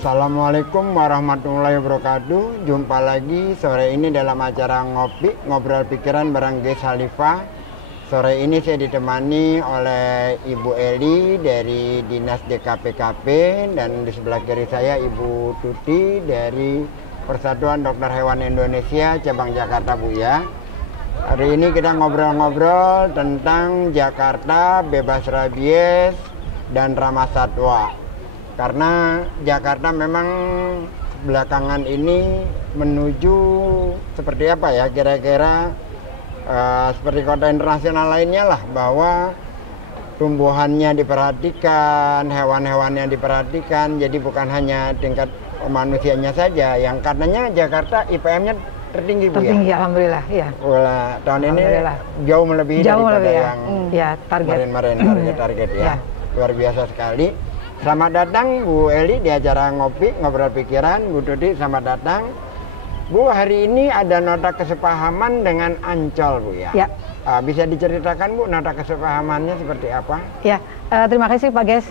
Assalamualaikum warahmatullahi wabarakatuh. Jumpa lagi sore ini dalam acara Ngobrol Pikiran bareng Ges Halifah. Sore ini saya ditemani oleh Ibu Eli dari Dinas DKPKP dan di sebelah kiri saya Ibu Tuti dari Persatuan Dokter Hewan Indonesia cabang Jakarta, Bu ya. Hari ini kita ngobrol-ngobrol tentang Jakarta bebas rabies dan ramah satwa. Karena Jakarta memang belakangan ini menuju seperti apa ya, kira-kira seperti kota internasional lainnya lah, bahwa tumbuhannya diperhatikan, hewan-hewannya diperhatikan, jadi bukan hanya tingkat manusianya saja, yang katanya Jakarta IPM-nya tertinggi, Bu ya? Tertinggi, alhamdulillah, ya. Wala, tahun ini jauh melebihi daripada yang target ya. Luar biasa sekali. Selamat datang Bu Eli di acara Ngobrol Pikiran. Bu Tuti, selamat datang. Bu, hari ini ada nota kesepahaman dengan Ancol, Bu ya? Ya. Bisa diceritakan, Bu, nota kesepahamannya seperti apa? Ya, terima kasih Pak Ges.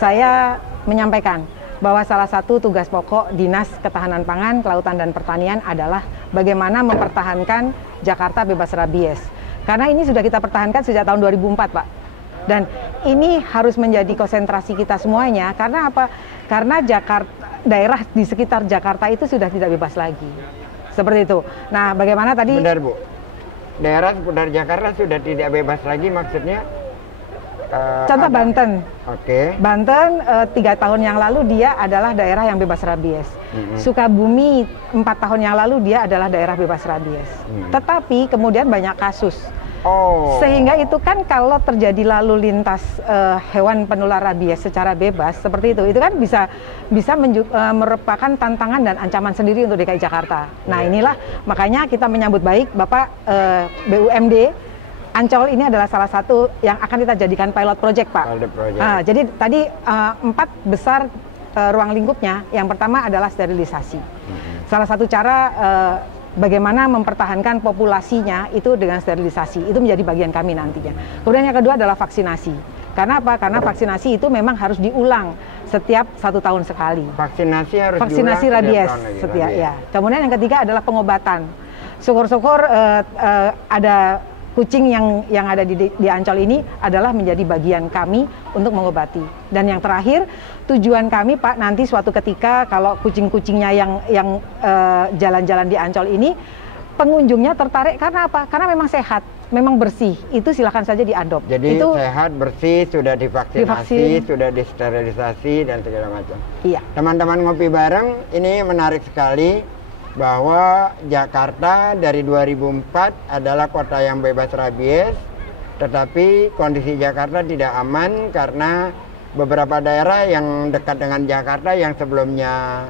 Saya menyampaikan bahwa salah satu tugas pokok Dinas Ketahanan Pangan, Kelautan dan Pertanian adalah bagaimana mempertahankan Jakarta bebas rabies. Karena ini sudah kita pertahankan sejak tahun 2004, Pak. Dan ini harus menjadi konsentrasi kita semuanya. Karena apa? Karena daerah di sekitar Jakarta itu sudah tidak bebas lagi. Seperti itu. Nah, bagaimana tadi? Benar, Bu. Daerah seputar Jakarta sudah tidak bebas lagi, maksudnya? Contoh Banten. Oke. Banten 3 tahun yang lalu dia adalah daerah yang bebas rabies. Sukabumi 4 tahun yang lalu dia adalah daerah bebas rabies. Tetapi kemudian banyak kasus. Sehingga itu kan kalau terjadi lalu lintas hewan penular rabies secara bebas seperti itu kan bisa merupakan tantangan dan ancaman sendiri untuk DKI Jakarta. Nah, inilah makanya kita menyambut baik Bapak BUMD. Ancol ini adalah salah satu yang akan kita jadikan pilot project, Pak. Jadi tadi 4 besar ruang lingkupnya. Yang pertama adalah sterilisasi. Salah satu cara bagaimana mempertahankan populasinya itu dengan sterilisasi. Itu menjadi bagian kami nantinya. Kemudian yang kedua adalah vaksinasi. Karena apa? Karena vaksinasi itu memang harus diulang setiap 1 tahun sekali. Vaksinasi rabies setiap ya. Kemudian yang ketiga adalah pengobatan. Syukur-syukur ada kucing yang ada di Ancol ini adalah menjadi bagian kami untuk mengobati. Dan yang terakhir, tujuan kami, Pak, nanti suatu ketika kalau kucing-kucingnya yang jalan-jalan di Ancol ini, pengunjungnya tertarik karena apa? Karena memang sehat, memang bersih. Itu silakan saja diadop. Jadi itu sehat, bersih, sudah divaksinasi, sudah disterilisasi dan segala macam. Iya. Teman-teman ngopi bareng, ini menarik sekali. Bahwa Jakarta dari 2004 adalah kota yang bebas rabies, tetapi kondisi Jakarta tidak aman karena beberapa daerah yang dekat dengan Jakarta yang sebelumnya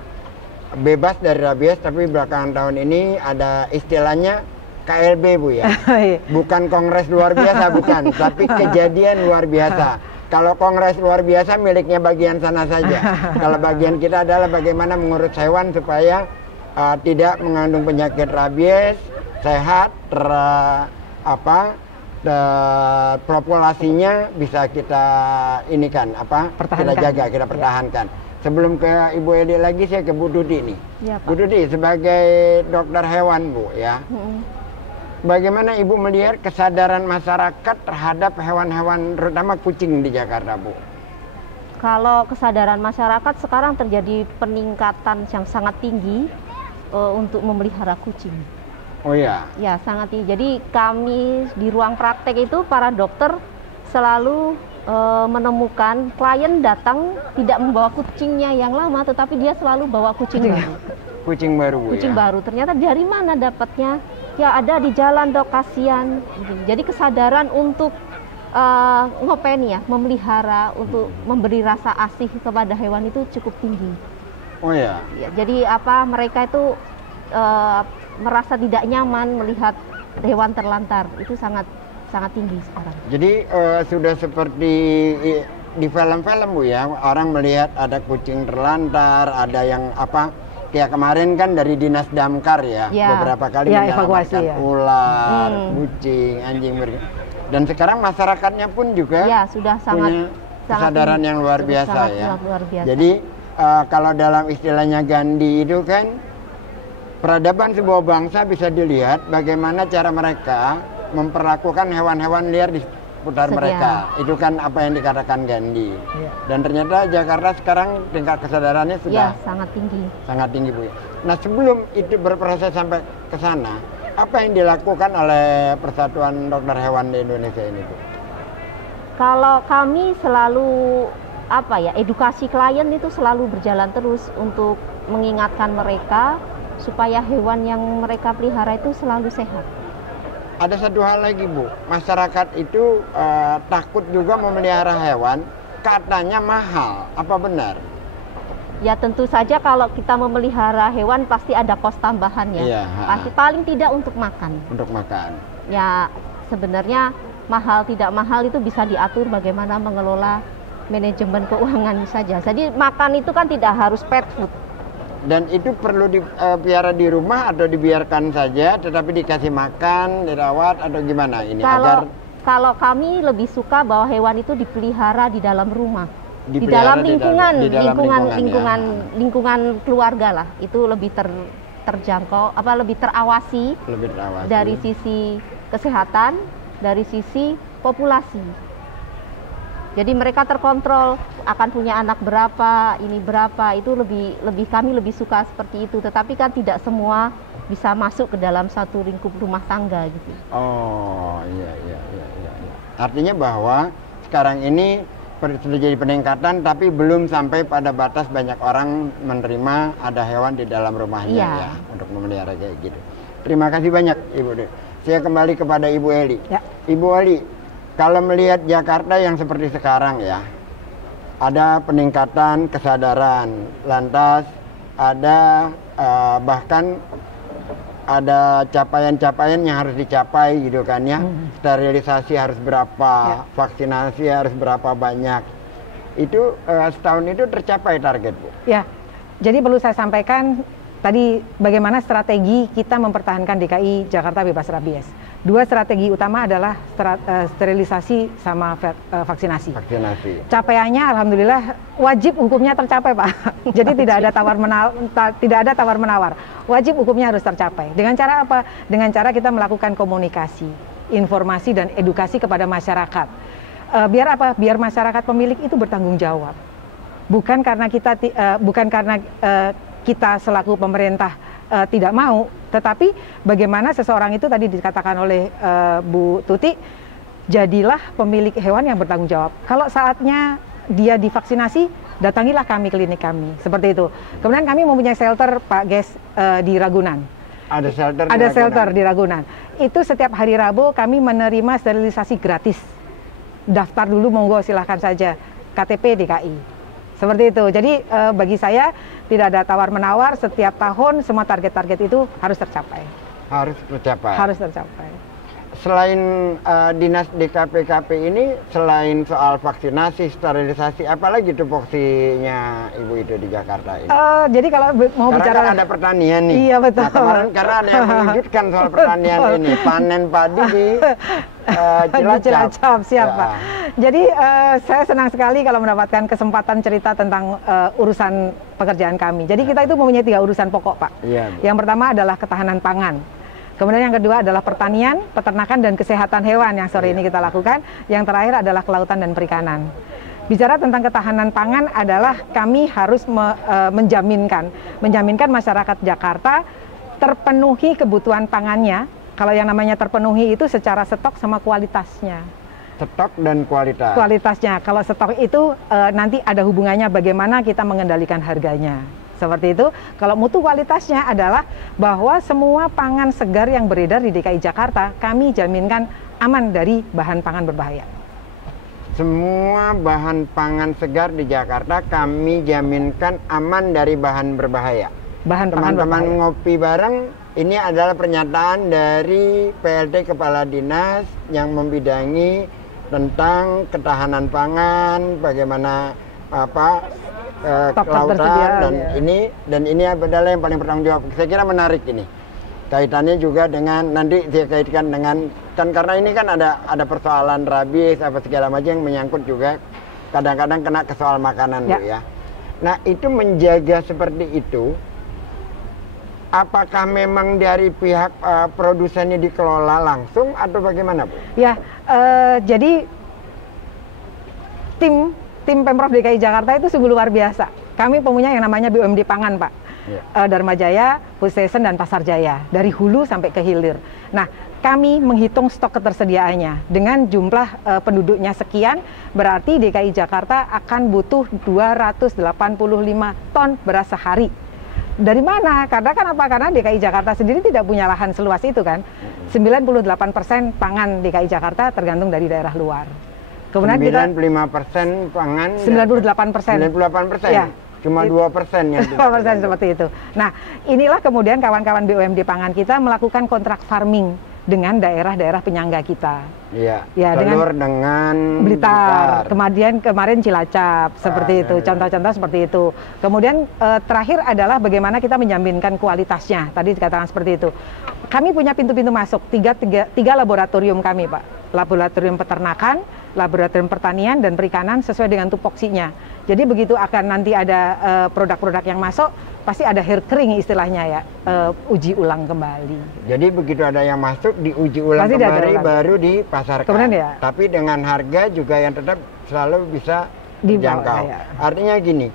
bebas dari rabies, tapi belakangan tahun ini ada istilahnya KLB, Bu ya. Bukan kongres luar biasa, bukan, tapi kejadian luar biasa. Kalau kongres luar biasa miliknya bagian sana saja. Kalau bagian kita adalah bagaimana mengurus hewan supaya tidak mengandung penyakit rabies, sehat, populasinya bisa kita kita jaga, kita pertahankan. Sebelum ke Ibu Eli lagi, saya ke Bu Tuti nih. Ya, Bu Tuti sebagai dokter hewan, Bu ya. Bagaimana Ibu melihat kesadaran masyarakat terhadap hewan-hewan, terutama kucing di Jakarta, Bu? Kalau kesadaran masyarakat sekarang terjadi peningkatan yang sangat tinggi untuk memelihara kucing. Oh ya? Ya, sangat tinggi. Jadi kami di ruang praktek itu para dokter selalu menemukan klien datang tidak membawa kucingnya yang lama, tetapi dia selalu bawa kucing baru. Kucing baru, Bu, kucing baru. Ternyata dari mana dapatnya? Ya ada di jalan, Dok, kasihan. Jadi kesadaran untuk ngopeni ya, memelihara, untuk memberi rasa asih kepada hewan itu cukup tinggi. Oh ya. Jadi mereka itu merasa tidak nyaman melihat hewan terlantar, itu sangat tinggi sekarang. Jadi sudah seperti di film-film, Bu ya, orang melihat ada kucing terlantar, ada yang kayak kemarin kan dari Dinas Damkar ya, beberapa kali menyelamatkan ular, kucing, anjing, dan sekarang masyarakatnya pun juga sudah sangat punya kesadaran yang luar biasa ya. Luar biasa. Jadi kalau dalam istilahnya Gandhi itu kan, peradaban sebuah bangsa bisa dilihat bagaimana cara mereka memperlakukan hewan-hewan liar di seputar mereka. Itu kan apa yang dikatakan Gandhi. Dan ternyata Jakarta sekarang tingkat kesadarannya sudah sangat tinggi. Sangat tinggi, Bu. Nah, sebelum itu berproses sampai ke sana, apa yang dilakukan oleh Persatuan Dokter Hewan di Indonesia ini, Bu? Kalau kami selalu edukasi klien itu selalu berjalan terus untuk mengingatkan mereka supaya hewan yang mereka pelihara itu selalu sehat. Ada satu hal lagi, Bu, masyarakat itu takut juga memelihara hewan, katanya mahal, apa benar? Ya tentu saja kalau kita memelihara hewan pasti ada kos tambahannya. Pasti paling tidak untuk makan. Untuk makan. Ya sebenarnya mahal tidak mahal itu bisa diatur bagaimana mengelola manajemen keuangan saja. Jadi makan itu kan tidak harus pet food. Dan itu perlu dipelihara di rumah atau dibiarkan saja, tetapi dikasih makan, dirawat atau gimana ini? Kalau kami lebih suka bahwa hewan itu dipelihara di dalam rumah, di dalam lingkungan keluarga lah, itu lebih terjangkau, lebih terawasi dari sisi kesehatan, dari sisi populasi. Jadi mereka terkontrol akan punya anak berapa, ini berapa, itu kami lebih suka seperti itu. Tetapi kan tidak semua bisa masuk ke dalam satu lingkup rumah tangga gitu. Oh iya. Artinya bahwa sekarang ini terjadi peningkatan, tapi belum sampai pada batas banyak orang menerima ada hewan di dalam rumahnya ya untuk memelihara kayak gitu. Terima kasih banyak Ibu. Saya kembali kepada Ibu Eli. Ya. Ibu Eli, kalau melihat Jakarta yang seperti sekarang ya, ada peningkatan kesadaran, lantas ada bahkan ada capaian-capaian yang harus dicapai gitu kan ya. Sterilisasi harus berapa, vaksinasi harus berapa banyak. Itu setahun itu tercapai target, Bu? Ya, jadi perlu saya sampaikan tadi bagaimana strategi kita mempertahankan DKI Jakarta bebas rabies. Dua strategi utama adalah sterilisasi sama vaksinasi. Capaiannya alhamdulillah wajib hukumnya tercapai, Pak. Jadi tidak ada tawar menawar. Wajib hukumnya harus tercapai. Dengan cara apa? Dengan cara kita melakukan komunikasi, informasi dan edukasi kepada masyarakat. Biar apa? Biar masyarakat pemilik itu bertanggung jawab. Bukan karena kita selaku pemerintah tidak mau, tetapi bagaimana seseorang itu tadi dikatakan oleh Bu Tuti, jadilah pemilik hewan yang bertanggung jawab. Kalau saatnya dia divaksinasi, datangilah kami, klinik kami, seperti itu. Kemudian kami mempunyai shelter, Pak Ges, di Ragunan. Ada shelter di Ragunan. Itu setiap hari Rabu kami menerima sterilisasi gratis. Daftar dulu, monggo silahkan saja, KTP DKI. Seperti itu. Jadi bagi saya tidak ada tawar-menawar, setiap tahun semua target-target itu harus tercapai. Harus tercapai. Selain dinas DKPKP ini, selain soal vaksinasi, sterilisasi, apalagi tupoksinya Ibu itu di Jakarta ini? Jadi kalau mau bicara... Karena ada pertanian nih. Iya betul. Nah, kemarin karena ada yang mengejutkan soal pertanian ini, panen padi di Cilacap, siap Pak. Jadi saya senang sekali kalau mendapatkan kesempatan cerita tentang urusan pekerjaan kami. Jadi kita itu mempunyai 3 urusan pokok, Pak. Yang pertama adalah ketahanan pangan. Kemudian yang kedua adalah pertanian, peternakan, dan kesehatan hewan yang sore ini kita lakukan. Yang terakhir adalah kelautan dan perikanan. Bicara tentang ketahanan pangan adalah kami harus menjaminkan masyarakat Jakarta terpenuhi kebutuhan pangannya. Kalau yang namanya terpenuhi itu secara stok sama kualitasnya. Stok dan kualitas. Kualitasnya. Kalau stok itu nanti ada hubungannya bagaimana kita mengendalikan harganya. Seperti itu. Kalau mutu kualitasnya adalah bahwa semua pangan segar yang beredar di DKI Jakarta kami jaminkan aman dari bahan pangan berbahaya. Semua bahan pangan segar di Jakarta kami jaminkan aman dari bahan berbahaya. Teman-teman ngopi bareng, ini adalah pernyataan dari PLT Kepala Dinas yang membidangi tentang ketahanan pangan, bagaimana kelautan dan ini adalah yang paling bertanggung jawab. Saya kira menarik ini. Kaitannya juga dengan nanti saya kaitkan dengan karena ini kan ada persoalan rabies apa segala macam yang menyangkut juga kadang-kadang kena ke soal makanan Bu ya. Nah, itu menjaga seperti itu, apakah memang dari pihak produsennya dikelola langsung atau bagaimana, Bu? Ya, jadi tim Pemprov DKI Jakarta itu sungguh luar biasa. Kami punya yang namanya BUMD Pangan, Pak. Dharma Jaya, Pusesen, dan Pasar Jaya, dari hulu sampai ke hilir. Nah, kami menghitung stok ketersediaannya dengan jumlah penduduknya sekian, berarti DKI Jakarta akan butuh 285 ton beras sehari. Dari mana? Karena kan apa? Karena DKI Jakarta sendiri tidak punya lahan seluas itu kan. 98% pangan DKI Jakarta tergantung dari daerah luar. Kemudian 95% pangan. 98%. 98%. Ya. Cuma 2% yang 2% seperti itu. Nah, inilah kemudian kawan-kawan BUMD Pangan kita melakukan kontrak farming dengan daerah-daerah penyangga kita. Iya. Ya, Telur dengan Blitar. Kemarin Cilacap seperti itu. Contoh-contoh seperti itu. Kemudian terakhir adalah bagaimana kita menjaminkan kualitasnya. Tadi dikatakan seperti itu. Kami punya pintu-pintu masuk tiga laboratorium kami, Pak. Laboratorium peternakan, laboratorium pertanian, dan perikanan sesuai dengan tupoksinya. Jadi begitu akan nanti ada produk-produk yang masuk, pasti ada hair kering istilahnya ya, uji ulang kembali. Jadi begitu ada yang masuk, diuji ulang pasti kembali, baru dipasarkan. Kemudian ya. Tapi dengan harga juga yang tetap selalu bisa dijangkau. Ya. Artinya gini,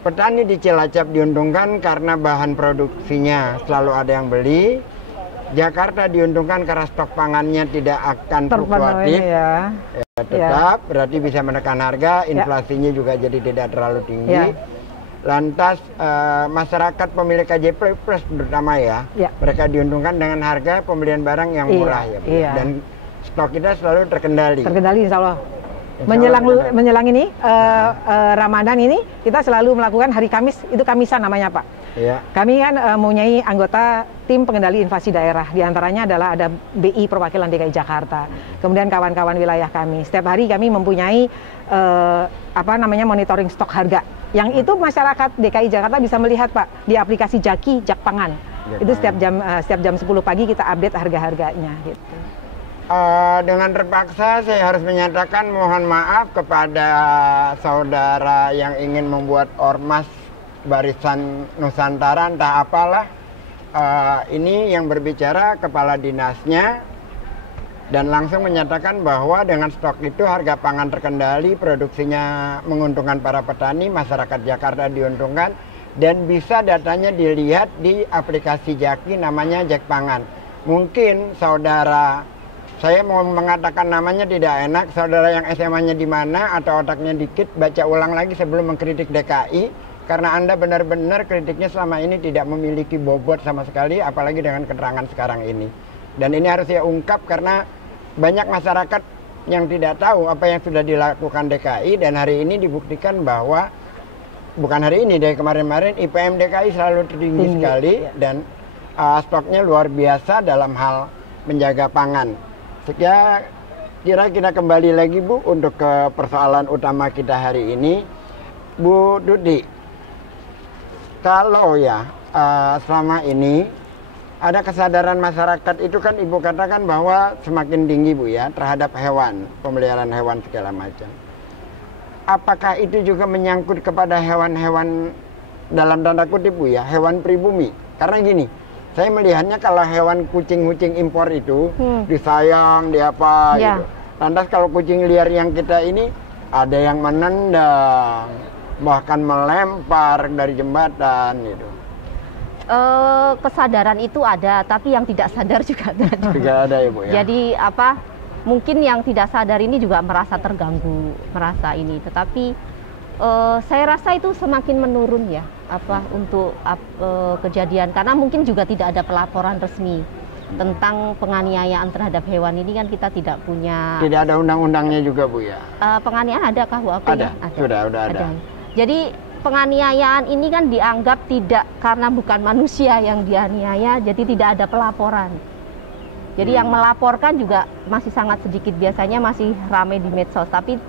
petani di Cilacap diuntungkan karena bahan produksinya selalu ada yang beli. Jakarta diuntungkan karena stok pangannya tidak akan fluktuatif, tetap berarti bisa menekan harga, inflasinya juga jadi tidak terlalu tinggi. Lantas masyarakat pemilik KJP Plus terutama mereka diuntungkan dengan harga pembelian barang yang murah dan stok kita selalu terkendali. Terkendali insya Allah. Menjelang ini Ramadan ini kita selalu melakukan hari Kamis, itu Kamisan namanya, Pak. Ya. Kami kan mempunyai anggota tim pengendali inflasi daerah, diantaranya adalah ada BI perwakilan DKI Jakarta, kemudian kawan-kawan wilayah kami. Setiap hari kami mempunyai monitoring stok harga, yang itu masyarakat DKI Jakarta bisa melihat, Pak, di aplikasi Jaki Jakpangan. Itu setiap jam 10 pagi kita update harga-harganya gitu. Dengan terpaksa saya harus menyatakan mohon maaf kepada saudara yang ingin membuat ormas Barisan Nusantara entah apalah, ini yang berbicara kepala dinasnya dan langsung menyatakan bahwa dengan stok itu harga pangan terkendali, produksinya menguntungkan para petani, masyarakat Jakarta diuntungkan, dan bisa datanya dilihat di aplikasi Jaki namanya Jakpangan. Mungkin saudara, saya mau mengatakan namanya tidak enak, saudara yang SMA-nya di mana atau otaknya dikit, baca ulang lagi sebelum mengkritik DKI. Karena Anda benar-benar kritiknya selama ini tidak memiliki bobot sama sekali, apalagi dengan keterangan sekarang ini. Dan ini harus saya ungkap karena banyak masyarakat yang tidak tahu apa yang sudah dilakukan DKI, dan hari ini dibuktikan bahwa, bukan hari ini, dari kemarin-kemarin IPM DKI selalu tinggi sekali, dan stoknya luar biasa dalam hal menjaga pangan. Kira kita kembali lagi, Bu, untuk ke persoalan utama kita hari ini. Bu Tuti, kalau selama ini ada kesadaran masyarakat itu kan Ibu katakan bahwa semakin tinggi, Bu, ya, terhadap hewan, pemeliharaan hewan segala macam. Apakah itu juga menyangkut kepada hewan-hewan dalam tanda kutip, Bu, ya, hewan pribumi? Karena gini, saya melihatnya kalau hewan kucing-kucing impor itu disayang, gitu. Lantas kalau kucing liar yang kita ini ada yang menendang, bahkan melempar dari jembatan gitu. Kesadaran itu ada, tapi yang tidak sadar juga ada. Juga ada ya, Bu, ya. Jadi mungkin yang tidak sadar ini juga merasa terganggu, merasa ini. Tetapi saya rasa itu semakin menurun ya, untuk kejadian, karena mungkin juga tidak ada pelaporan resmi tentang penganiayaan terhadap hewan ini, kan kita tidak punya. Tidak ada undang-undangnya juga, Bu, ya. Penganiayaan ada KUHP? Ada. Sudah ada. Jadi penganiayaan ini kan dianggap tidak, karena bukan manusia yang dianiaya, jadi tidak ada pelaporan. Jadi yang melaporkan juga masih sangat sedikit, biasanya masih ramai di medsos. Tapi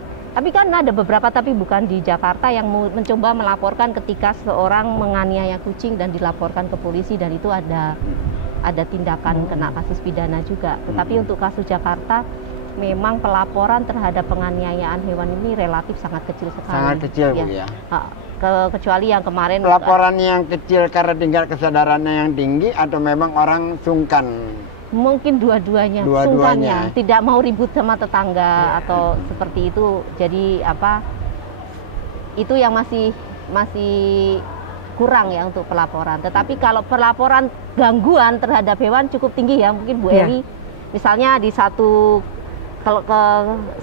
kan ada beberapa, tapi bukan di Jakarta, yang mencoba melaporkan ketika seorang menganiaya kucing dan dilaporkan ke polisi, dan itu ada tindakan kena kasus pidana juga. Tetapi untuk kasus Jakarta, memang pelaporan terhadap penganiayaan hewan ini relatif sangat kecil sekali. Sangat kecil, Bu, ya. kecuali yang kemarin. Laporan yang kecil karena tingkat kesadarannya yang tinggi atau memang orang sungkan? Mungkin dua-duanya, sungkannya, tidak mau ribut sama tetangga atau seperti itu. Jadi itu yang masih kurang ya untuk pelaporan. Tetapi kalau pelaporan gangguan terhadap hewan cukup tinggi ya, mungkin Bu Eli, misalnya di kalau ke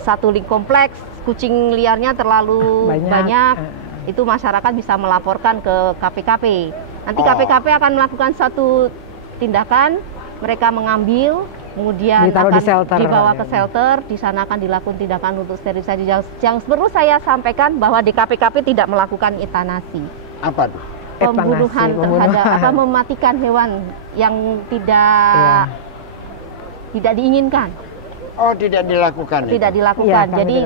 satu link kompleks kucing liarnya terlalu banyak, itu masyarakat bisa melaporkan ke KPKP. Nanti KPKP akan melakukan satu tindakan, mereka mengambil, kemudian akan dibawa ke shelter, di sana akan dilakukan tindakan untuk sterilisasi. Yang perlu saya sampaikan bahwa di KPKP tidak melakukan eutanasi. Apa tuh? Pembunuhan terhadap mematikan hewan yang tidak diinginkan. Oh, tidak dilakukan. Tidak dilakukan. Ya, jadi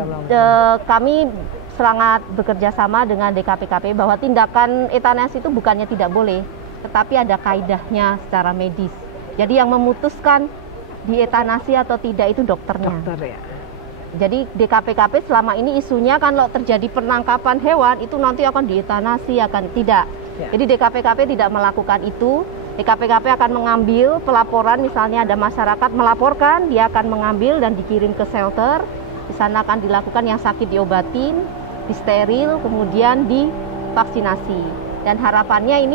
kami sangat bekerja sama dengan DKPKP bahwa tindakan eutanasi itu bukannya tidak boleh, tetapi ada kaidahnya secara medis. Jadi yang memutuskan di eutanasi atau tidak itu dokternya. Dokter ya. Jadi DKPKP selama ini isunya kan kalau terjadi penangkapan hewan itu nanti akan dieutanasi, akan tidak. Ya. Jadi DKPKP tidak melakukan itu. DKPKP akan mengambil pelaporan, misalnya ada masyarakat melaporkan, dia akan mengambil dan dikirim ke shelter. Di sana akan dilakukan yang sakit diobatin, disteril, kemudian divaksinasi. Dan harapannya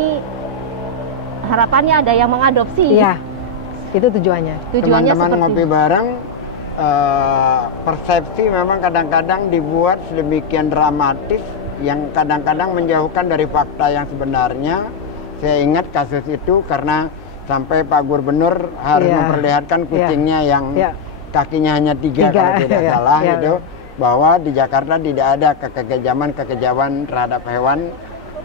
ada yang mengadopsi. Iya. Itu tujuannya. Teman-teman ngopi bareng, persepsi memang kadang-kadang dibuat sedemikian dramatis yang kadang-kadang menjauhkan dari fakta yang sebenarnya. Saya ingat kasus itu karena sampai Pak Gubernur harus memperlihatkan kucingnya yang kakinya hanya 3 kalau tidak salah gitu, bahwa di Jakarta tidak ada kekejaman terhadap hewan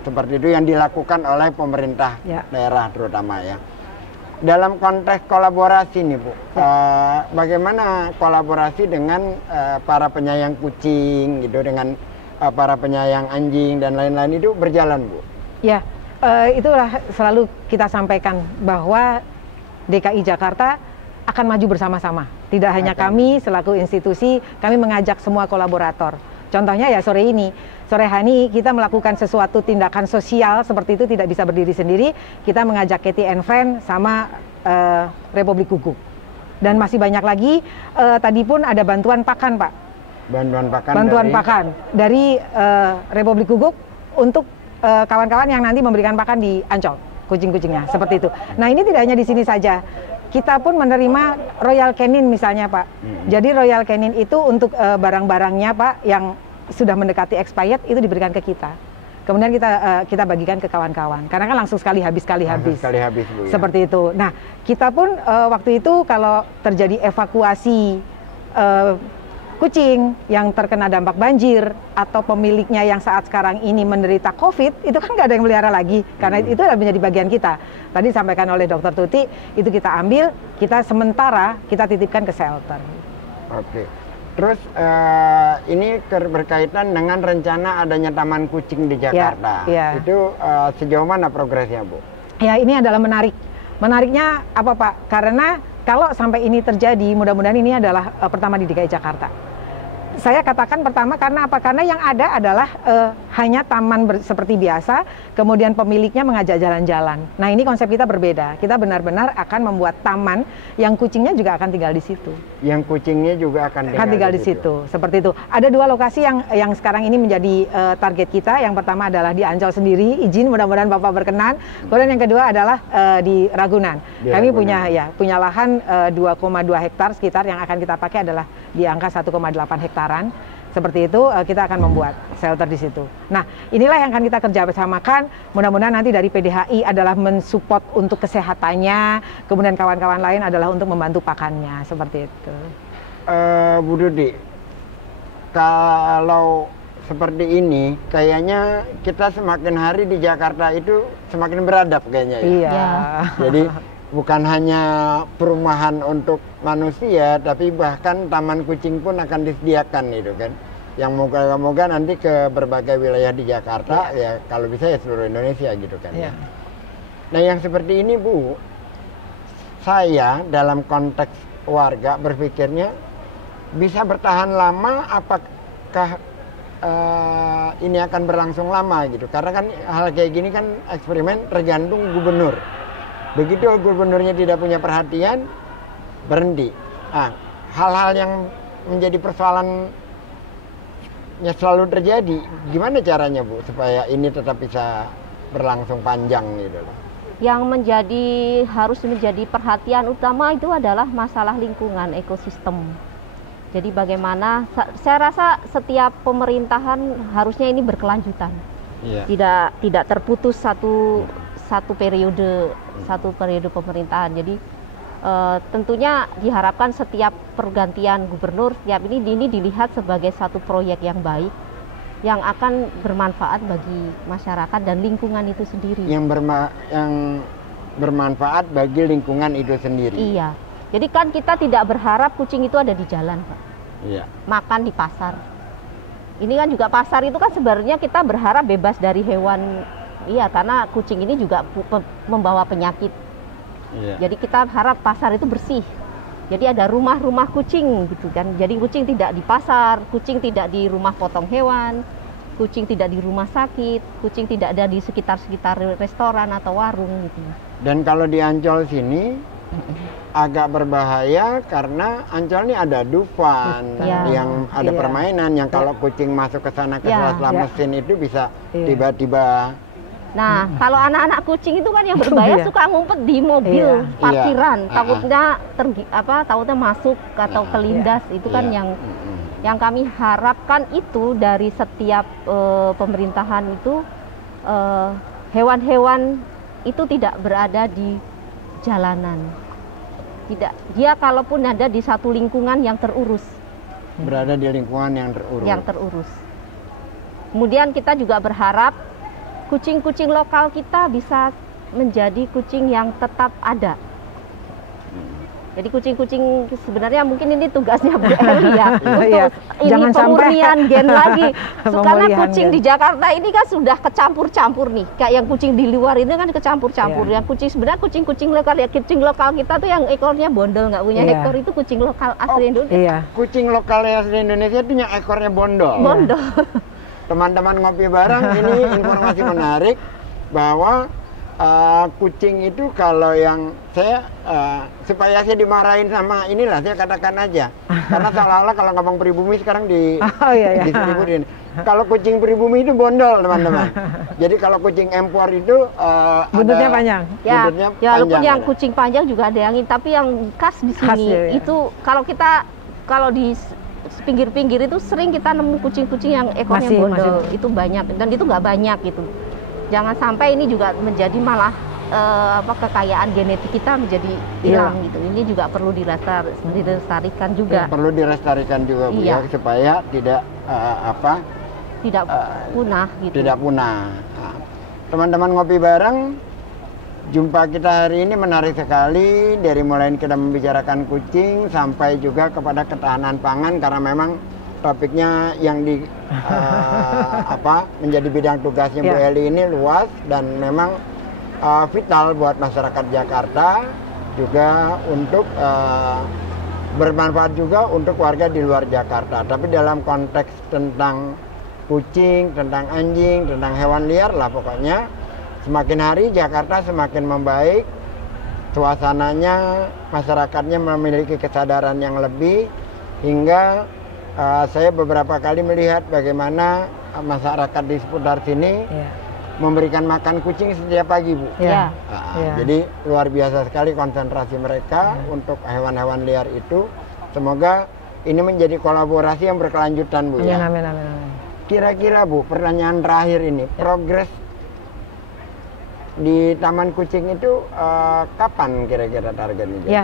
seperti itu yang dilakukan oleh pemerintah daerah terutama ya. Dalam konteks kolaborasi nih Bu, bagaimana kolaborasi dengan para penyayang kucing gitu, dengan para penyayang anjing dan lain-lain itu berjalan Bu? Ya, itulah selalu kita sampaikan bahwa DKI Jakarta akan maju bersama-sama. Tidak hanya kami selaku institusi, kami mengajak semua kolaborator. Contohnya ya sore hari kita melakukan sesuatu tindakan sosial seperti itu tidak bisa berdiri sendiri. Kita mengajak Cathy and Friend sama Republik Guguk. Dan masih banyak lagi, tadi pun ada bantuan pakan Pak. Bantuan pakan dari Republik Guguk untuk kawan-kawan yang nanti memberikan pakan di Ancol, kucing-kucingnya, seperti itu. Nah ini tidak hanya di sini saja. Kita pun menerima Royal Canin misalnya Pak. Jadi Royal Canin itu untuk barang-barangnya Pak yang sudah mendekati expired itu diberikan ke kita. Kemudian kita bagikan ke kawan-kawan. Karena kan langsung sekali habis. Bu, seperti itu. Nah kita pun waktu itu kalau terjadi evakuasi kucing yang terkena dampak banjir atau pemiliknya yang saat sekarang ini menderita COVID, itu kan nggak ada yang melihara lagi karena itu adalah menjadi bagian kita. Tadi disampaikan oleh Dr. Tuti, itu kita ambil, kita sementara kita titipkan ke shelter. Oke. Terus ini berkaitan dengan rencana adanya taman kucing di Jakarta. Ya. Itu sejauh mana progresnya Bu? Ya ini adalah menarik. Menariknya apa Pak? Karena kalau sampai ini terjadi, mudah-mudahan ini adalah pertama di DKI Jakarta. Saya katakan pertama karena apa? Karena yang ada adalah hanya taman seperti biasa, kemudian pemiliknya mengajak jalan-jalan. Nah ini konsep kita berbeda. Kita benar-benar akan membuat taman yang kucingnya juga akan tinggal di situ. Yang kucingnya juga akan tinggal di situ. Seperti itu. Ada 2 lokasi yang sekarang ini menjadi target kita. Yang pertama adalah di Ancol sendiri, izin mudah-mudahan Bapak berkenan. Kemudian yang kedua adalah di Ragunan. Kami punya lahan 2,2 hektar sekitar yang akan kita pakai adalah di angka 1,8 hektaran. Seperti itu kita akan membuat shelter di situ. Nah inilah yang akan kita kerja bersamakan. Mudah-mudahan nanti dari PDHI adalah mensupport untuk kesehatannya, kemudian kawan-kawan lain adalah untuk membantu pakannya, seperti itu. Bu Dudi, kalau seperti ini, kayaknya kita semakin hari di Jakarta itu semakin beradab kayaknya ya. Iya. Jadi bukan hanya perumahan untuk manusia, tapi bahkan taman kucing pun akan disediakan itu kan. Yang moga-moga nanti ke berbagai wilayah di Jakarta, ya kalau bisa ya seluruh Indonesia gitu kan. Ya. Nah yang seperti ini Bu, saya dalam konteks warga berpikirnya bisa bertahan lama apakah ini akan berlangsung lama gitu. Karena kan hal kayak gini kan eksperimen tergantung gubernur. Begitu gubernurnya tidak punya perhatian, berhenti. Hal-hal yang menjadi persoalan selalu terjadi, gimana caranya Bu supaya ini tetap bisa berlangsung panjang gitu loh? Yang harus menjadi perhatian utama itu adalah masalah lingkungan, ekosistem. Jadi bagaimana, saya rasa setiap pemerintahan harusnya ini berkelanjutan. Tidak terputus satu periode pemerintahan. Jadi tentunya diharapkan setiap pergantian gubernur setiap ini dilihat sebagai satu proyek yang baik yang akan bermanfaat bagi masyarakat dan lingkungan itu sendiri. Yang bermanfaat bagi lingkungan itu sendiri. Iya. Jadi kan kita tidak berharap kucing itu ada di jalan, Pak. Iya. Makan di pasar. Ini kan juga pasar itu kan sebenarnya kita berharap bebas dari hewan. Iya, karena kucing ini juga membawa penyakit. Iya. Jadi kita harap pasar itu bersih. Jadi ada rumah-rumah kucing gitu kan. Jadi kucing tidak di pasar, kucing tidak di rumah potong hewan, kucing tidak di rumah sakit, kucing tidak ada di sekitar-sekitar restoran atau warung gitu. Dan kalau di Ancol sini agak berbahaya karena Ancol ini ada Dufan, yang ada permainan yang kalau kucing masuk ke sana ke sela-sela mesin itu bisa tiba-tiba. Nah, kalau anak-anak kucing itu kan yang berbahaya suka ngumpet di mobil parkiran, takutnya takutnya masuk atau kelindas. Itu kan yang kami harapkan itu dari setiap pemerintahan itu hewan-hewan itu tidak berada di jalanan. Tidak, dia kalaupun ada di satu lingkungan yang terurus. Berada di lingkungan yang terurus. Kemudian kita juga berharap kucing-kucing lokal kita bisa menjadi kucing yang tetap ada. Jadi kucing-kucing sebenarnya mungkin ini tugasnya Bu Eli ya untuk ini pemurnian gen lagi. Karena kucing di Jakarta ini kan sudah kecampur-campur nih. Kayak yang kucing di luar ini kan kecampur-campur. Yang kucing sebenarnya kucing-kucing lokal ya, kucing lokal kita tuh yang ekornya bondol nggak punya ekor itu kucing lokal asli Indonesia. Kucing lokal asli Indonesia itu yang ekornya bondol. Bondol. Teman-teman ngopi bareng, ini informasi menarik bahwa kucing itu kalau yang supaya saya dimarahin sama inilah saya katakan aja karena seolah-olah kalau ngomong pribumi sekarang diseributin. Kalau kucing pribumi itu bondol teman-teman. Jadi kalau kucing empor itu buntutnya panjang. Buntutnya panjang. Walaupun yang kucing panjang juga ada yang ini, tapi yang khas di sini itu kalau di pinggir-pinggir itu sering kita nemu kucing-kucing yang ekornya bondol. Itu banyak dan itu nggak banyak gitu. Jangan sampai ini juga menjadi malah kekayaan genetik kita menjadi hilang gitu. Ini juga perlu dilestarikan juga. Perlu dilestarikan juga Bu ya, supaya tidak punah gitu. Tidak punah. Teman-teman ngopi bareng, jumpa kita hari ini menarik sekali, dari mulai kita membicarakan kucing sampai juga kepada ketahanan pangan, karena memang topiknya yang menjadi bidang tugasnya Bu Eli ini luas dan memang vital buat masyarakat Jakarta, juga untuk bermanfaat juga untuk warga di luar Jakarta. Tapi dalam konteks tentang kucing, tentang anjing, tentang hewan liar lah pokoknya, semakin hari Jakarta semakin membaik, suasananya, masyarakatnya memiliki kesadaran yang lebih, hingga saya beberapa kali melihat bagaimana masyarakat di seputar sini memberikan makan kucing setiap pagi, Bu. Jadi luar biasa sekali konsentrasi mereka untuk hewan-hewan liar itu. Semoga ini menjadi kolaborasi yang berkelanjutan, Bu. Amin. Kira-kira Bu, pertanyaan terakhir ini, progres di Taman Kucing itu kapan kira-kira targetnya?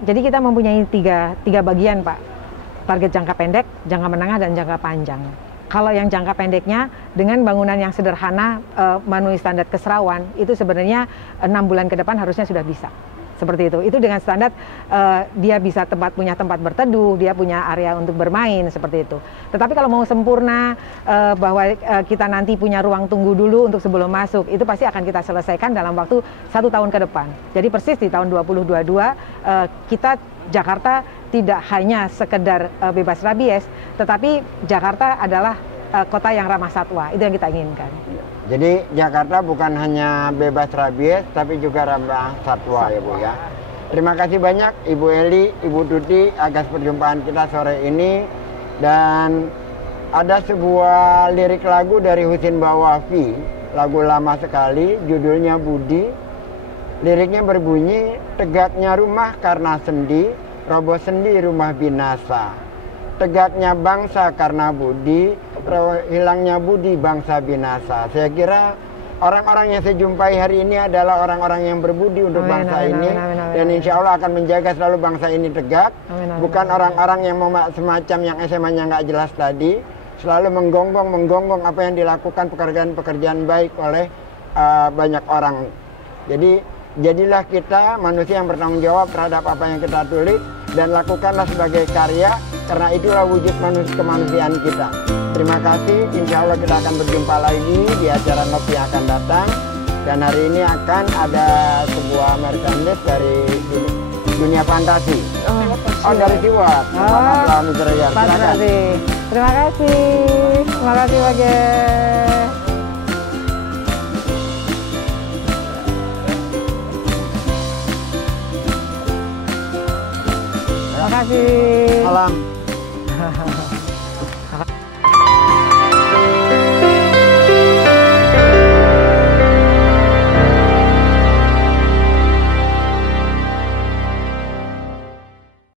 Jadi kita mempunyai tiga bagian, Pak. Target jangka pendek, jangka menengah, dan jangka panjang. Kalau yang jangka pendeknya dengan bangunan yang sederhana memenuhi standar keserawan, itu sebenarnya 6 bulan ke depan harusnya sudah bisa. Seperti itu. Itu dengan standar dia bisa punya tempat berteduh, dia punya area untuk bermain, seperti itu. Tetapi kalau mau sempurna bahwa kita nanti punya ruang tunggu dulu untuk sebelum masuk, itu pasti akan kita selesaikan dalam waktu 1 tahun ke depan. Jadi persis di tahun 2022 kita Jakarta tidak hanya sekedar bebas rabies, tetapi Jakarta adalah kota yang ramah satwa. Itu yang kita inginkan. Jadi Jakarta bukan hanya bebas rabies, tapi juga ramah satwa, ya Bu ya. Terima kasih banyak Ibu Eli, Ibu Tuti atas perjumpaan kita sore ini. Dan ada sebuah lirik lagu dari Husin Bawafi, lagu lama sekali, judulnya Budi. Liriknya berbunyi, tegaknya rumah karena sendi, roboh sendi rumah binasa. Tegaknya bangsa karena budi, hilangnya budi bangsa binasa. Saya kira orang-orang yang saya jumpai hari ini adalah orang-orang yang berbudi untuk bangsa ini. Dan insya Allah akan menjaga selalu bangsa ini tegak. Bukan orang-orang yang semacam yang SMA-nya nggak jelas tadi, selalu menggonggong apa yang dilakukan pekerjaan-pekerjaan baik oleh banyak orang. Jadi jadilah kita manusia yang bertanggung jawab terhadap apa yang kita tulis dan lakukanlah sebagai karya, karena itulah wujud kemanusiaan kita. Terima kasih, insya Allah kita akan berjumpa lagi di acara ngopi yang akan datang. Dan hari ini akan ada sebuah merchandise dari dunia fantasi. Dari Siwat. Terima kasih. Terima kasih Bagas. Terima kasih. Salam.